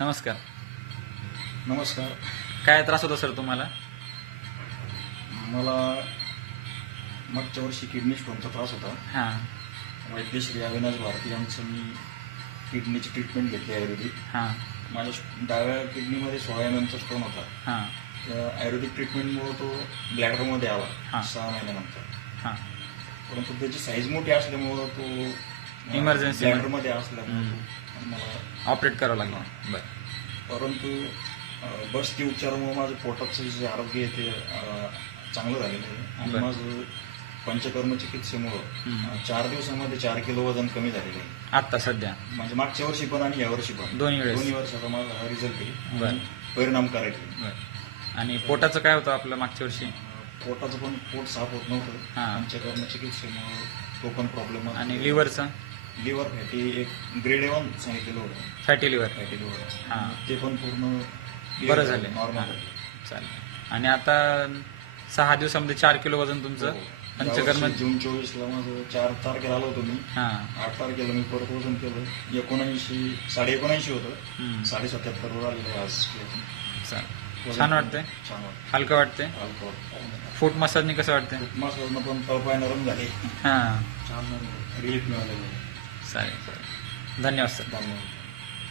नमस्कार. नमस्कार. काय त्रास होता सर तुम्हाला? मला मागच्या वर्षी किडनी स्टोनचा त्रास होता. हां. वैद्यश्री अविनाश भारती यांचं मी किडनीची ट्रीटमेंट घेतली आयुर्वेदिक. हां. माझ्या डाव्या किडनीमध्ये सोळा एम एमचा स्टोन होता. हां. त्या आयुर्वेदिक ट्रीटमेंटमुळे तो ब्लॅडरमध्ये आला हा. सहा महिन्यानंतर. हां. परंतु त्याची साईज मोठी असल्यामुळं तो Emergency मध्ये. असल्यामुळे मला ऑपरेट करावं लागलं बरं. परंतु अं, बसती उपचारामुळे माझं पोटाचं जे आरोग्य आहे ते चांगलं झालेलं आहे. आणि. माझं पंचकर्म चिकित्सेमुळं चार दिवसामध्ये चार किलो वजन कमी झालेलं आहे. आत्ता सध्या? म्हणजे मागच्या वर्षी पण आणि या वर्षी पण. दोन्ही वेळेस. दोन्ही वर्षाचा माझा हा रिझल्ट. आणि परिणामकारक आणि पोटाचं काय होतं आपलं मागच्या वर्षी? पोटाचं पण पोट साफ होत नव्हतं. पंचकर्म चिकित्सेमुळं तो पण प्रॉब्लेम आणि लिव्हरचं लिव्हर फॅटी एक ग्रेड वन सांगितलेलं होतं फॅटी लिव्हर फॅटी लिव्हर हा. ते पण पूर्ण बरं झाले नॉर्मल हां. चालेल. आणि आता सहा दिवसामध्ये चार किलो वजन तुमचं पंचकर्म यावर्षी जून चोवीस ला माझं चार तारखेला आलो होतो मी. हां. आठ तारखेला मी परत वजन केलं. एकोणऐंशी साडे एकोणऐंशी होतं. हम्म. साडे सत्याहत्तर वर आलेलं आज. चालेल. वजन छान पण वाटतंय? छान वाटतं हलकं वाटतंय? हलकं वाटतं. फूट मसाजनी कसं वाटतंय? मसाजनं पण तळपाय नरम झाले. हां. छान रिलीफ मिळालेलं आहे. चालेल. धन्यवाद सर. धन्यवाद.